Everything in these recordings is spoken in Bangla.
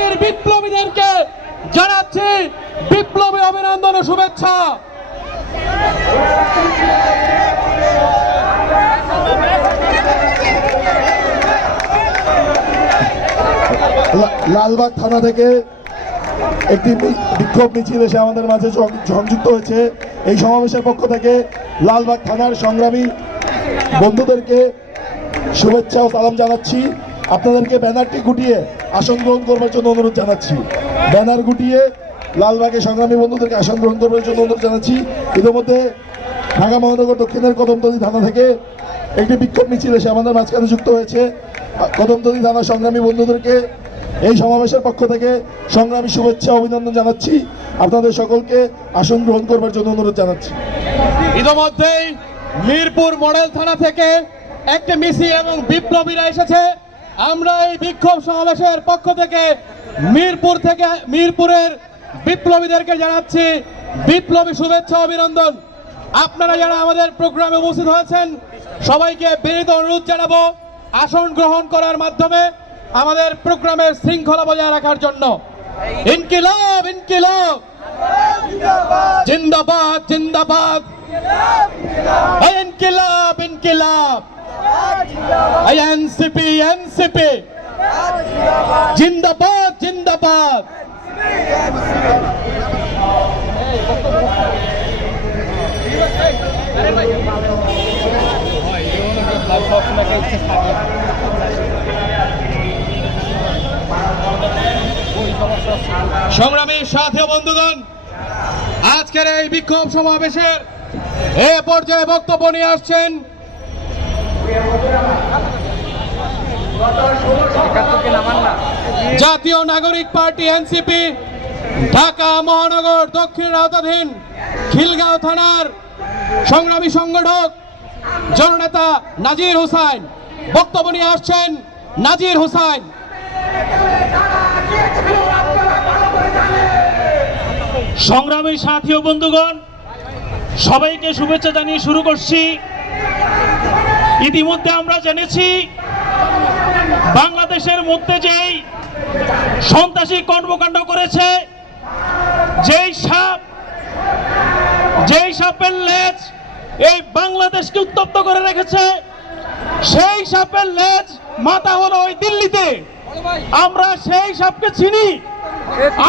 বীর বিপ্লবীদেরকে জানাচ্ছি বিপ্লবী অভিনন্দন ও শুভেচ্ছা। লালবাগ থানা থেকে একটি বিক্ষোভ মিছিল এসে আমাদের মাঝে সংযুক্ত হয়েছে। এই সমাবেশের পক্ষ থেকে লালবাগ থানার সংগ্রামী বন্ধুদেরকে শুভেচ্ছা ও সালাম জানাচ্ছি। আপনাদেরকে ব্যানারটি গুটিয়ে আসন গ্রহণ করবার জন্য অনুরোধ জানাচ্ছি। ব্যানার গুটিয়ে লালবাগের সংগ্রামী বন্ধুদেরকে আসন গ্রহণ করবার জন্য অনুরোধ জানাচ্ছি। ইতিমধ্যে ঢাকা মহানগর দক্ষিণের কদমতলী থানা থেকে একটি বিক্ষোভ মিছিল এসে আমাদের মাঝখানে যুক্ত হয়েছে। কদমতলী থানার সংগ্রামী বন্ধুদেরকে এই সমাবেশের পক্ষ থেকে সংগ্রামী শুভেচ্ছা অভিনন্দন জানাচ্ছি। আপনাদের সকলকে আসন গ্রহণ করবার জন্য অনুরোধ জানাচ্ছি। ইতিমধ্যেই মিরপুর মডেল থানা থেকে একটি মিছিল এবং বিপ্লবীরা এসেছে। আমরা এই বিক্ষোভ সমাবেশের পক্ষ থেকে মিরপুরের বিপ্লবীদেরকে জানাচ্ছি বিপ্লবী শুভেচ্ছা অভিনন্দন। আপনারা যারা আমাদের প্রোগ্রামে উপস্থিত হয়েছেন সবাইকে বিনীত অনুরোধ জানাবো আসন গ্রহণ করার মাধ্যমে আমাদের প্রোগ্রামের শৃঙ্খলা বজায় রাখার জন্য। ইনকিলাব ইনকিলাব জিন্দাবাদ জিন্দাবাদ, ইনকিলাব ইনকিলাব, এনসিপি এনসিপি জিন্দাবাদ জিন্দাবাদ। সংগ্রামী সাথী বন্ধুগণ, আজকের এই বিক্ষোভ সমাবেশের এ পর্যায়ে বক্তব্য নিয়ে আসছেন জাতীয় নাগরিক পার্টি এনসিপি ঢাকা মহানগর দক্ষিণ আওতাধীন খিলগাঁও থানার সংগ্রামী সংগঠক জননেতা নাজির হোসাইন। বক্তব্য নিয়ে আসছেন নাজির হোসাইন। সংগ্রামী সাথী ও বন্ধুগণ, সবাইকে শুভেচ্ছা জানিয়ে শুরু করছি। ইতিমধ্যে আমরা জেনেছি বাংলাদেশের মধ্যে যেই সন্ত্রাসী কর্মকাণ্ড করেছে, যেই সাপের লেজ এই বাংলাদেশকে উত্তপ্ত করে রেখেছে, সেই সাপের লেজ মাথা হলো ওই দিল্লিতে। আমরা সেই সাপকে চিনি।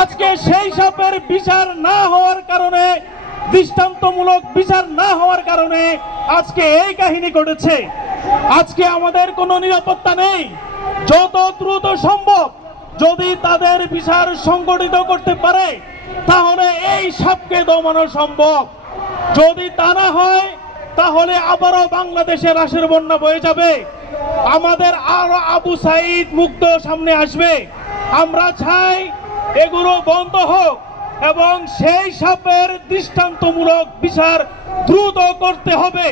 আজকে সেই সাপের বিচার না হওয়ার কারণে, দৃষ্টান্তমূলক বিচার না হওয়ার কারণে আজকে এই কাহিনী ঘটেছে। আজকে আমাদের কোনো নিরাপত্তা নেই। যত দ্রুত সম্ভব যদি তাদের বিচার সংগঠিত করতে পারে তাহলে এই সাপকে দমানো সম্ভব। যদি তা না হয় তাহলে আবারও বাংলাদেশে রাশের বন্যা বয়ে যাবে। আমাদের আরো আবু সাইদ মুক্ত সামনে আসবে। আমরা চাই এগুলো বন্ধ হোক এবং সেই সাপের দৃষ্টান্তমূলক বিচার দ্রুত করতে হবে।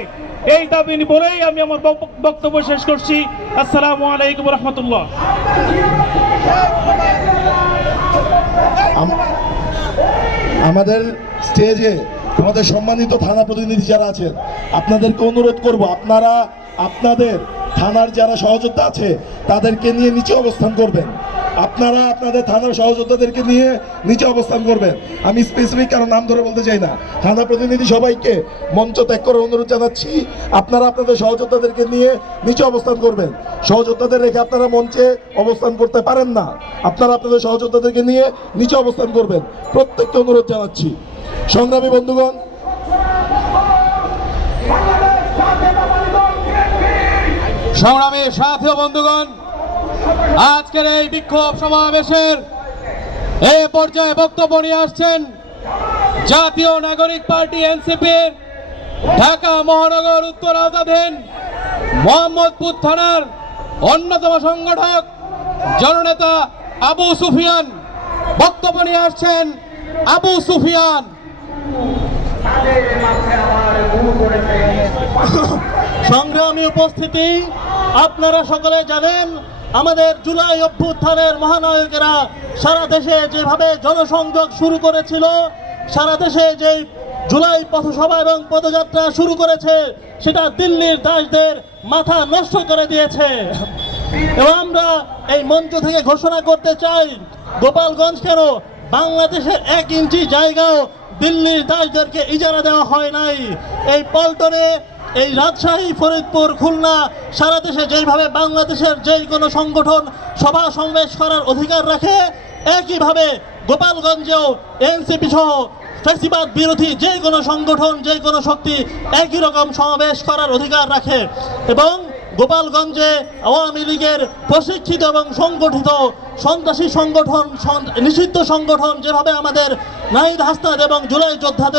এই দাবি বলেই আমি আমার বক্তব্য শেষ করছি। আসসালামু আলাইকুম রহমতুল্লাহ। আমাদের স্টেজে আমাদের সম্মানিত থানা প্রতিনিধি যারা আছেন, আপনাদেরকে অনুরোধ করব, আপনারা আপনাদের থানার যারা সহযোদ্ধা আছে তাদেরকে নিয়ে নিচে অবস্থান করবেন। আপনারা আপনাদের থানার সহযোদ্ধাদেরকে নিয়ে নিচে অবস্থান করবেন। আমি স্পেসিফিক কারো নাম ধরে বলতে চাই না। থানা প্রতিনিধি সবাইকে মঞ্চ ত্যাগ করে অনুরোধ জানাচ্ছি, আপনারা আপনাদের সহযোদ্ধাদেরকে নিয়ে নিচে অবস্থান করবেন। সহযোদ্ধাদের রেখে আপনারা মঞ্চে অবস্থান করতে পারেন না। আপনারা আপনাদের সহযোদ্ধাদেরকে নিয়ে নিচে অবস্থান করবেন, প্রত্যেককে অনুরোধ জানাচ্ছি। সংগ্রামী বন্ধুগণ, সংগ্রামী সাথী বন্ধুগণ, আজকের এই বিক্ষোভ সমাবেশের এই পর্যায়ে বক্তব্য নিয়ে আসছেন জাতীয় নাগরিক পার্টি এনসিপির ঢাকা মহানগর উত্তর আওতাধীন মোহাম্মদপুর থানার অন্যতম সংগঠক জননেতা আবু সুফিয়ান। বক্তব্য নিয়ে আসছেন আবু সুফিয়ান। সংগ্রামী উপস্থিতি, আপনারা সকলে জানেন আমাদের জুলাই অভ্যুত্থানের মহানায়কেরা সারা দেশে যেভাবে জনসংযোগ শুরু করেছিল, সারা দেশে যে জুলাই পথসভা এবং পদযাত্রা শুরু করেছে, সেটা দিল্লির দাসদের মাথা নষ্ট করে দিয়েছে। এবং আমরা এই মঞ্চ থেকে ঘোষণা করতে চাই, গোপালগঞ্জ কেন, বাংলাদেশের 1 ইঞ্চি জায়গাও দিল্লির দাসদেরকে ইজারা দেওয়া হয় নাই। এই পল্টনে, এই রাজশাহী, ফরিদপুর, খুলনা, সারা দেশে যেইভাবে বাংলাদেশের যেই কোনো সংগঠন সভা সমাবেশ করার অধিকার রাখে, একইভাবে গোপালগঞ্জেও এনসিপি সহ ফ্যাসিবাদ বিরোধী যে কোনো সংগঠন, যে কোনো শক্তি একই রকম সমাবেশ করার অধিকার রাখে। এবং গোপালগঞ্জে আওয়ামী লীগের প্রশিক্ষিত এবং সংগঠিত সন্ত্রাসী সংগঠন, নিষিদ্ধ সংগঠন যেভাবে আমাদের নাহিদ হাসনাত এবং জুলাই যোদ্ধাদের